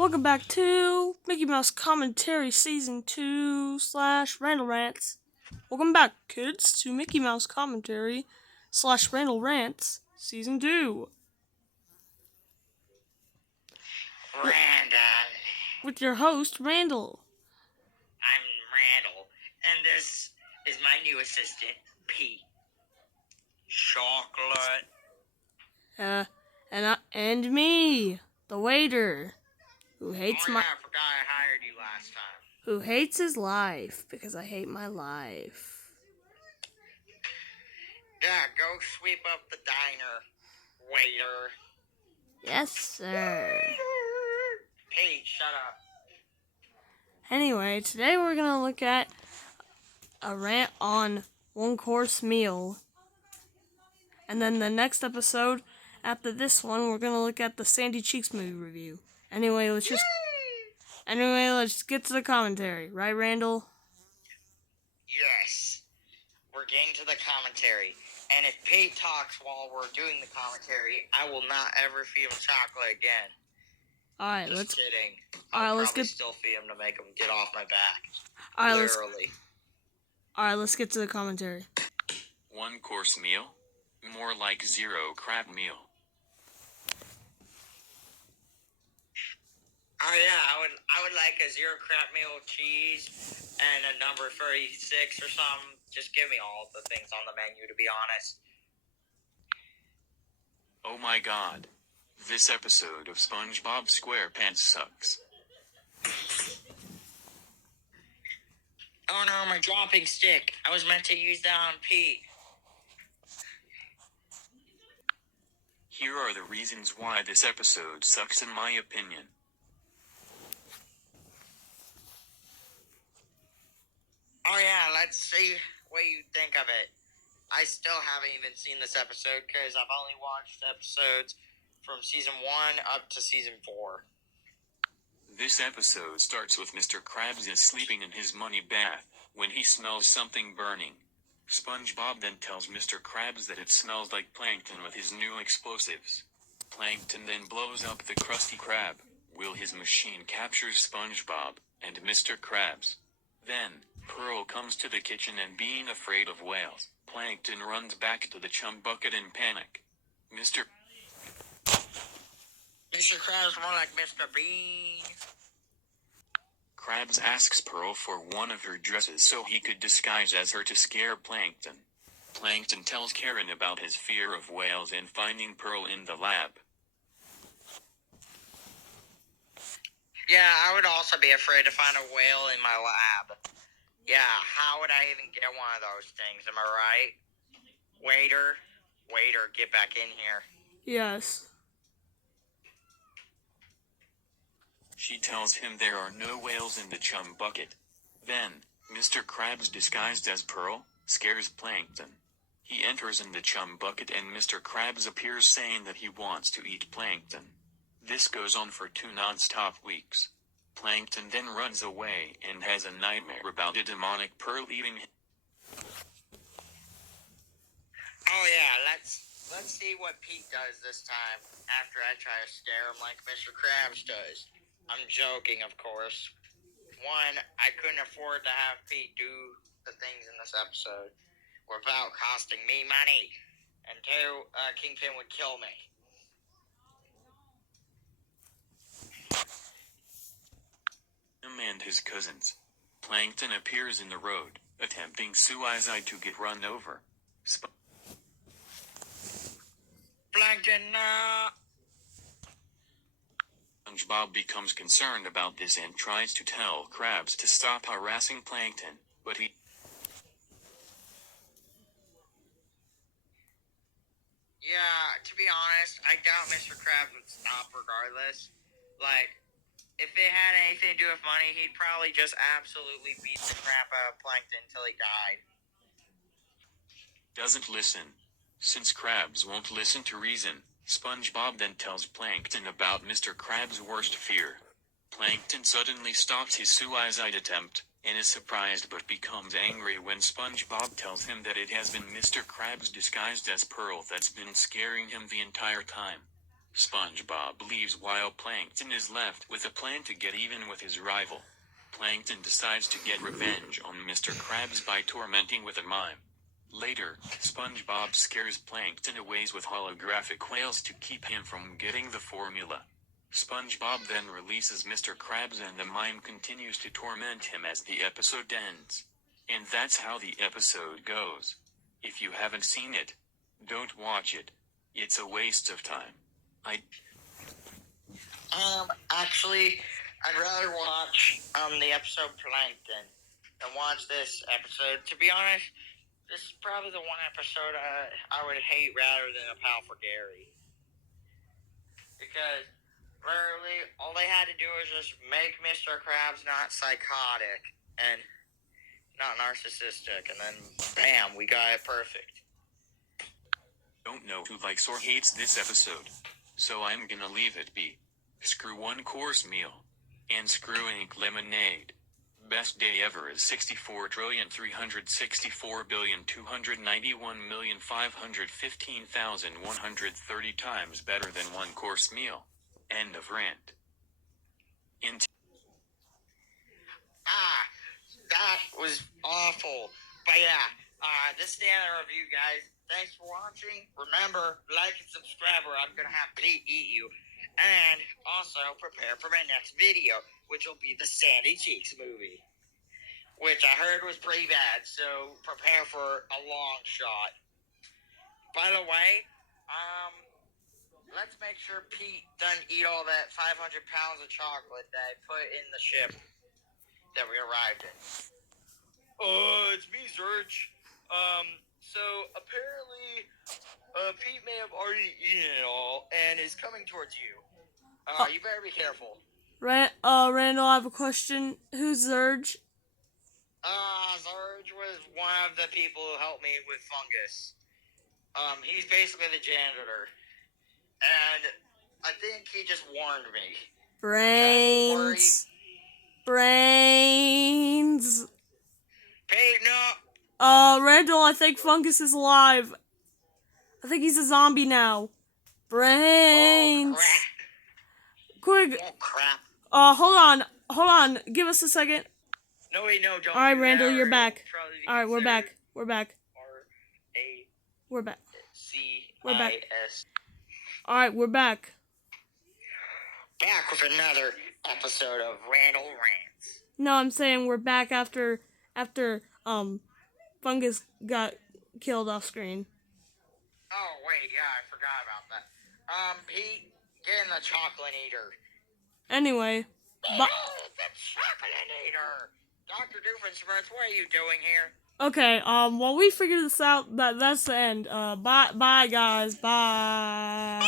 Welcome back to Mickey Mouse Commentary Season 2 / Randall Rants. Welcome back, kids, to Mickey Mouse Commentary / Randall Rants Season 2. Randall. With your host, Randall. I'm Randall, and this is my new assistant, Pete. Chocolate. And me, the waiter, who hates I forgot I hired you last time. Who hates his life because I hate my life. Yeah, go sweep up the diner, waiter. Yes, sir. Pete, shut up. Anyway, today we're gonna look at a rant on one-course meal. And then the next episode, after this one, we're gonna look at the Sandy Cheeks movie review. Anyway, let's get to the commentary, right, Randall? Yes, we're getting to the commentary. And if Pete talks while we're doing the commentary, I will not ever feed him chocolate again. Alright, Just kidding. I'll probably still feed him to make him get off my back. Literally. Alright, let's get to the commentary. One-course meal? More like zero crab meal. Oh yeah, I would like a zero crab meal with cheese and a number 36 or something. Just give me all the things on the menu, to be honest. Oh my god. This episode of SpongeBob SquarePants sucks. Oh no, my dropping stick. I was meant to use that on Pete. Here are the reasons why this episode sucks in my opinion. Oh yeah, let's see what you think of it. I still haven't even seen this episode because I've only watched episodes from Season 1 up to Season 4. This episode starts with Mr. Krabs is sleeping in his money bath when he smells something burning. SpongeBob then tells Mr. Krabs that it smells like Plankton with his new explosives. Plankton then blows up the Krusty Krab, while his machine captures SpongeBob and Mr. Krabs. Then, Pearl comes to the kitchen and being afraid of whales, Plankton runs back to the chum bucket in panic. Mr. Krabs more like Mr. Bean. Krabs asks Pearl for one of her dresses so he could disguise as her to scare Plankton. Plankton tells Karen about his fear of whales and finding Pearl in the lab. Yeah, I would also be afraid to find a whale in my lab. Yeah, how would I even get one of those things? Am I right? Waiter, get back in here. Yes. She tells him there are no whales in the chum bucket. Then, Mr. Krabs disguised as Pearl scares Plankton. He enters in the chum bucket and Mr. Krabs appears saying that he wants to eat Plankton. This goes on for 2 non-stop weeks. Plankton then runs away and has a nightmare about a demonic Pearl eating him. Oh yeah, let's see what Pete does this time after I try to scare him like Mr. Krabs does. I'm joking, of course. 1, I couldn't afford to have Pete do the things in this episode without costing me money. And 2, Kingpin would kill me. Him and his cousins. Plankton appears in the road, attempting suicide to get run over. Plankton, SpongeBob becomes concerned about this and tries to tell Krabs to stop harassing Plankton, but he... Yeah, to be honest, I doubt Mr. Krabs would stop regardless. Like, if it had anything to do with money, he'd probably just absolutely beat the crap out of Plankton until he died. Doesn't listen. Since Krabs won't listen to reason, SpongeBob then tells Plankton about Mr. Krabs' worst fear. Plankton suddenly stops his suicide attempt, and is surprised but becomes angry when SpongeBob tells him that it has been Mr. Krabs disguised as Pearl that's been scaring him the entire time. SpongeBob leaves while Plankton is left with a plan to get even with his rival. Plankton decides to get revenge on Mr. Krabs by tormenting with a mime. Later, SpongeBob scares Plankton away with holographic whales to keep him from getting the formula. SpongeBob then releases Mr. Krabs and the mime continues to torment him as the episode ends. And that's how the episode goes. If you haven't seen it, don't watch it. It's a waste of time. Actually, I'd rather watch, the episode Plankton than watch this episode. To be honest, this is probably the one episode I would hate rather than A Pal for Gary. Because, literally, all they had to do was just make Mr. Krabs not psychotic and not narcissistic, and then, bam, we got it perfect. Don't know who likes or hates this episode, so I'm gonna leave it be. Screw one course meal. And screw ink lemonade. Best day ever is 64,364,291,515,130 times better than one course meal. End of rant. That was awful. But yeah, this is the end of the review, guys. Thanks for watching. Remember, like and subscribe or I'm gonna have to eat you. And also prepare for my next video, which will be the Sandy Cheeks movie, which I heard was pretty bad, so prepare for a long shot. By the way, let's make sure Pete doesn't eat all that 500 pounds of chocolate that I put in the ship that we arrived in. Oh, it's me, Serge. So apparently, Pete may have already eaten it all and is coming towards you. You better be careful. Randall, I have a question. Who's Zurge? Serge was one of the people who helped me with fungus. He's basically the janitor. And I think he just warned me. Brains. Pete, no. Randall, I think Fungus is alive. I think he's a zombie now. Brains. Oh, crap. Quick. Oh, crap. Hold on. Give us a second. No, wait, no, don't. Alright, Randall, you're back. Alright, we're back. We're back. We're back. Alright, we're back. Back with another episode of Randall Rants. No, I'm saying we're back after Fungus got killed off screen. Oh, wait, yeah, I forgot about that. Pete, get in the chocolate eater. Anyway. The chocolate eater! Dr. Doofenshmirtz, what are you doing here? Okay, while we figure this out, that's the end. Bye, guys. Bye.